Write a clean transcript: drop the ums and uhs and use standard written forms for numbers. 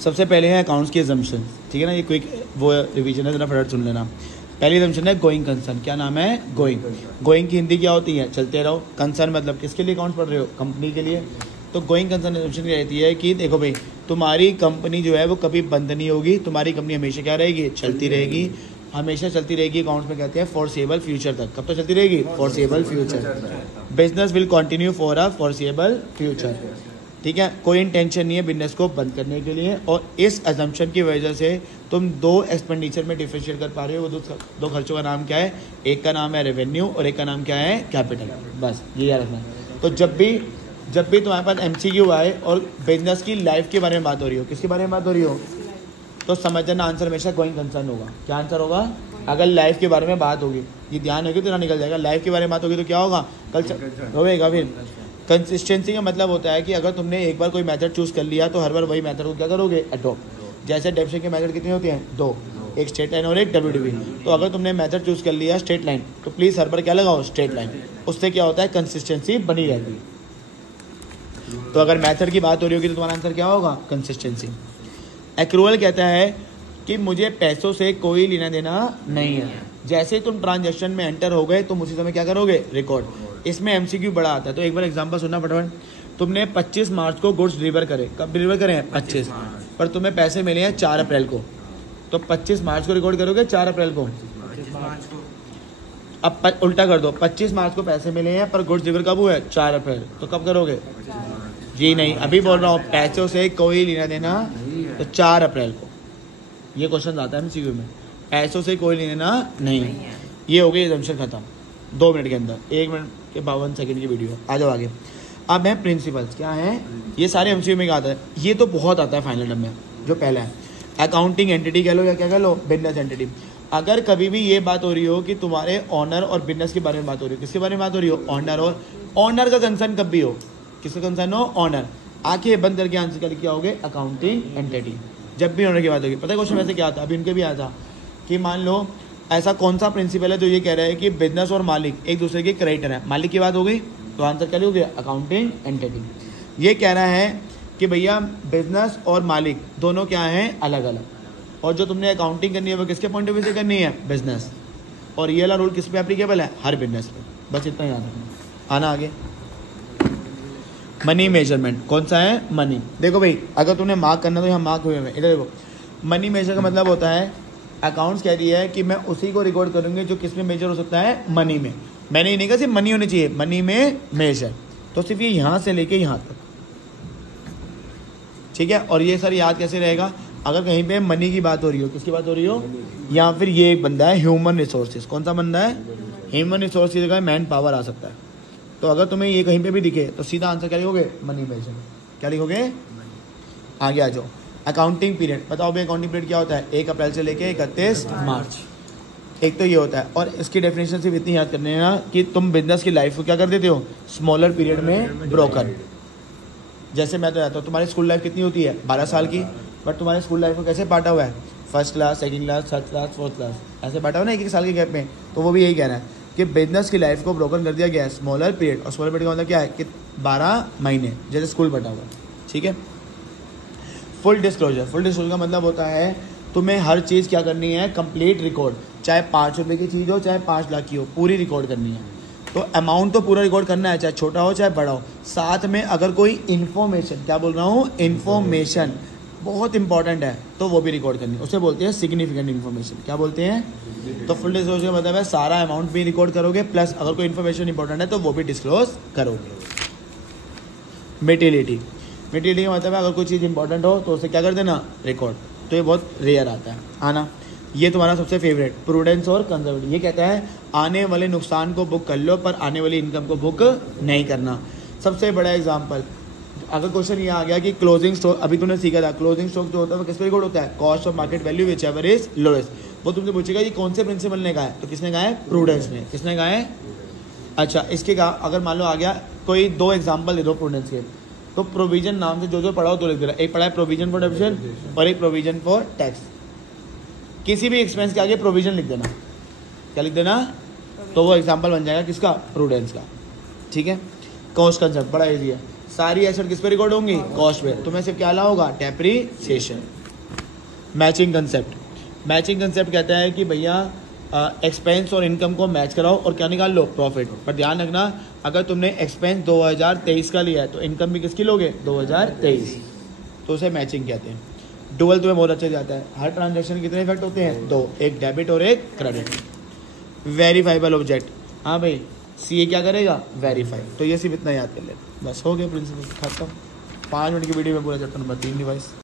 सबसे पहले है अकाउंट्स की एजम्पशन, ठीक है ना, ये क्विक वो रिवीजन है, जरा फटाफट सुन लेना। पहली एजम्पशन है गोइंग कंसर्न। क्या नाम है? गोइंग। गोइंग की हिंदी क्या होती है? चलते रहो। कंसर्न मतलब किसके लिए अकाउंट्स पढ़ रहे हो? कंपनी के लिए। तो गोइंग कंसर्न एजम्पशन क्या रहती है कि देखो भाई, तुम्हारी कंपनी जो है वो कभी बंद नहीं होगी, तुम्हारी कंपनी हमेशा क्या रहेगी? चलती रहेगी, हमेशा चलती रहेगी। अकाउंट्स में कहते हैं फॉरसेबल फ्यूचर तक। कब तक चलती रहेगी? Foreseeable future. Business will continue for a foreseeable future, ठीक है। कोई इंटेंशन नहीं है बिजनेस को बंद करने के लिए। और इस अजम्पशन की वजह से तुम दो एक्सपेंडिचर में डिफरेंशिएट कर पा रहे हो। वो दो खर्चों का नाम क्या है? एक का नाम है रेवेन्यू और एक का नाम क्या है? कैपिटल। बस ये याद रखना है। तो जब भी तुम्हारे पास MCQ आए और बिजनेस की लाइफ के बारे में बात हो रही हो, किसके बारे में बात हो रही हो, तो समझ जाना आंसर हमेशा गोइंग कंसर्न होगा। क्या आंसर होगा? अगर लाइफ के बारे में बात होगी, ये ध्यान होगी तो ना निकल जाएगा। लाइफ के बारे में बात होगी तो क्या होगा? कल होगा। फिर कंसिस्टेंसी का मतलब होता है कि अगर तुमने एक बार कोई मेथड चूज कर लिया तो हर बार वही मेथड को क्या करोगे? अडॉप्ट। जैसे डेफिनेशन के मेथड कितने होते हैं? 2, एक स्ट्रेट लाइन और एक WDV। तो अगर तुमने मेथड चूज कर लिया स्ट्रेट लाइन, तो प्लीज हर बार क्या लगाओ? Straight line. उससे क्या होता है? कंसिस्टेंसी बनी रहती है। तो अगर मेथड की बात हो रही होगी तो तुम्हारा आंसर क्या होगा? कंसिस्टेंसी। एक्रूअल कहता है कि मुझे पैसों से कोई लेना देना नहीं है। जैसे ही तुम ट्रांजैक्शन में एंटर हो गए तुम उसी समय क्या करोगे? रिकॉर्ड। इसमें MCQ बड़ा आता है, तो एक बार एग्जांपल सुनना फटाफट। तुमने 25 मार्च को गुड्स डिलीवर करे। कब डिलीवर करें? 25। पर तुम्हें पैसे मिले हैं 4 अप्रैल को, तो 25 मार्च को रिकॉर्ड करोगे 4 अप्रैल को? अब उल्टा कर दो, 25 मार्च को पैसे मिले हैं पर गुड्स डिलीवर कब हुआ है? 4 अप्रैल। तो कब करोगे? जी नहीं, अभी बोल रहा हूँ पैसों से कोई लेना देना, तो 4 अप्रैल को। ये क्वेश्चन आता है MCQ में, पैसों से कोई लेना देना नहीं। ये हो गई एजम्पशन खत्म 2 मिनट के अंदर, 1 मिनट के 52 सेकंड की वीडियो। आ जाओ आगे। अब है प्रिंसिपल्स। क्या है? ये सारे MCQ में क्या आता है? ये तो बहुत आता है फाइनल टर्म में। जो पहला है अकाउंटिंग एंटिटी कह लो या क्या कह लो? Business entity. अगर कभी भी ये बात हो रही हो कि तुम्हारे ऑनर और बिजनेस के बारे में बात हो रही हो, किसके बारे में बात हो रही हो? ऑनर। और ऑनर का कंसर्न कब भी हो, किसका कंसर्न हो? ऑनर। आंखें बंद करके आंसर कर क्या होगे? Accounting entity. जब भी ऑनर की बात होगी। पता है क्वेश्चन वैसे क्या आता है? अभी उनके भी आया था कि मान लो ऐसा कौन सा प्रिंसिपल है जो ये कह रहा है कि बिजनेस और मालिक एक दूसरे के क्रेडिटर है। मालिक की बात हो गई तो आंसर क्या लिखोगे? Accounting entity. ये कह रहा है कि भैया बिजनेस और मालिक दोनों क्या हैं? अलग अलग। और जो तुमने अकाउंटिंग करनी है वो किसके पॉइंट ऑफ व्यू से करनी है? बिजनेस। और ये वाला रूल किस पे एप्लीकेबल है? हर बिजनेस पे। बस इतना याद रखना। आना आगे। मनी मेजरमेंट कौन सा है? मनी। देखो भाई, अगर तुमने मार्क करना तो यहाँ मार्क हुए हैं। इधर देखो, मनी मेजर का मतलब होता है अकाउंट्स कह रही है कि मैं उसी को रिकॉर्ड करूंगी जो किस में मेजर हो सकता है? मनी में। मैंने ये नहीं कहा सिर्फ मनी होनी चाहिए, मनी में मेजर। तो सिर्फ ये यहाँ से लेके यहाँ तक, ठीक है। और ये सर याद कैसे रहेगा? अगर कहीं पे मनी की बात हो रही हो, किसकी बात हो रही हो, या फिर ये एक बंदा है ह्यूमन रिसोर्सेज। कौन सा बंदा है? ह्यूमन रिसोर्स की जगह मैन पावर आ सकता है। तो अगर तुम्हें ये कहीं पे भी दिखे तो सीधा आंसर क्या लिखोगे? Money measure. क्या लिखोगे? आगे आ जाओ। अकाउंटिंग पीरियड बताओ भाई, अकाउंटिंग पीरियड क्या होता है? 1 अप्रैल से लेके 31 मार्च। एक तो ये होता है। और इसकी डेफिनेशन सिर्फ इतनी याद करने ना कि तुम बिजनेस की लाइफ को क्या कर देते हो? स्मॉलर पीरियड में ब्रोकन। जैसे मैं तो कहता हूँ तुम्हारी स्कूल लाइफ कितनी होती है? 12 साल की। बट तुम्हारी स्कूल लाइफ को कैसे बांटा हुआ है? First class, second class, third class, fourth class, ऐसे बांटा हुआ ना 1-1 साल के गैप में। तो वो भी यही कहना है कि बिजनेस की लाइफ को ब्रोकन कर दिया गया है स्मॉलर पीरियड। और स्मॉलर पीरियड का मतलब क्या है? कि 12 महीने, जैसे स्कूल बटा हुआ, ठीक है। Full disclosure. फुल डिस्क्लोजर का मतलब होता है तुम्हें हर चीज़ क्या करनी है? Complete record. चाहे 5 रुपये की चीज़ हो, चाहे 5 लाख की हो, पूरी रिकॉर्ड करनी है। तो अमाउंट तो पूरा रिकॉर्ड करना है, चाहे छोटा हो चाहे बड़ा हो। साथ में अगर कोई इन्फॉर्मेशन, क्या बोल रहा हूँ? इन्फॉर्मेशन बहुत इंपॉर्टेंट है तो वो भी रिकॉर्ड करनी है। उसे बोलते हैं सिग्निफिकेंट इन्फॉर्मेशन। क्या बोलते हैं? तो फुल डिस्क्लोजर का मतलब है सारा अमाउंट भी रिकॉर्ड करोगे, प्लस अगर कोई इन्फॉर्मेशन इंपॉर्टेंट है तो वो भी डिस्क्लोज करोगे। मेटिलिटी। मेटिलिटी का मतलब है अगर कोई चीज़ इंपॉर्टेंट हो तो उसे क्या कर देना? रिकॉर्ड। तो ये बहुत रेयर आता है। आना, ये तुम्हारा सबसे फेवरेट प्रूडेंस और कंजर्वेटिव। ये कहता है आने वाले नुकसान को बुक कर लो पर आने वाली इनकम को बुक नहीं करना। सबसे बड़ा एग्जांपल, अगर क्वेश्चन ये आ गया कि क्लोजिंग स्टॉक, अभी तूने सीखा था क्लोजिंग स्टॉक जो होता है वो किस पे रिकॉर्ड होता है? Cost of market value which ever is lowest. वो तुमसे पूछेगा ये कौन से प्रिंसिपल ने कहा है? तो किसने कहा है? प्रूडेंस ने। किसने कहा है? अच्छा, इसके कहा अगर मान लो आ गया कोई 2 एग्जाम्पल दे दो प्रूडेंस के, तो प्रोविजन नाम से जो पढ़ाओ तो लिख देना। एक पढ़ा है प्रोविजन फॉर डेबिशन और एक प्रोविजन फॉर टैक्स। किसी भी एक्सपेंस के आगे प्रोविजन लिख देना। क्या लिख देना? तो वो एग्जाम्पल बन जाएगा किसका? प्रूडेंस का, ठीक है। कॉस्ट कंसेप्ट बड़ा इजी है। सारी एसेट किस पे रिकॉर्ड होंगी, कॉस्ट पे। तो मैं सिर्फ क्या ला होगा, depreciation. Matching concept, matching concept कहता है कि भैया एक्सपेंस और इनकम को मैच कराओ और क्या निकाल लो, प्रॉफिट। पर ध्यान रखना, अगर तुमने एक्सपेंस 2023 का लिया है तो इनकम भी किसकी लोगे, 2023, तो उसे मैचिंग कहते हैं। डुअल तुम्हें बहुत अच्छा जाता है। हर ट्रांजैक्शन कितने इफेक्ट होते हैं, 2, एक डेबिट और एक क्रेडिट। वेरीफाइबल ऑब्जेक्ट, हाँ भाई सीए क्या करेगा, वेरीफाई। तो ये सिर्फ इतना याद कर ले, बस हो गया प्रिंसिपल खत्म। 5 मिनट की वीडियो में पूरा चैप्टर नंबर 3 डिवाइस।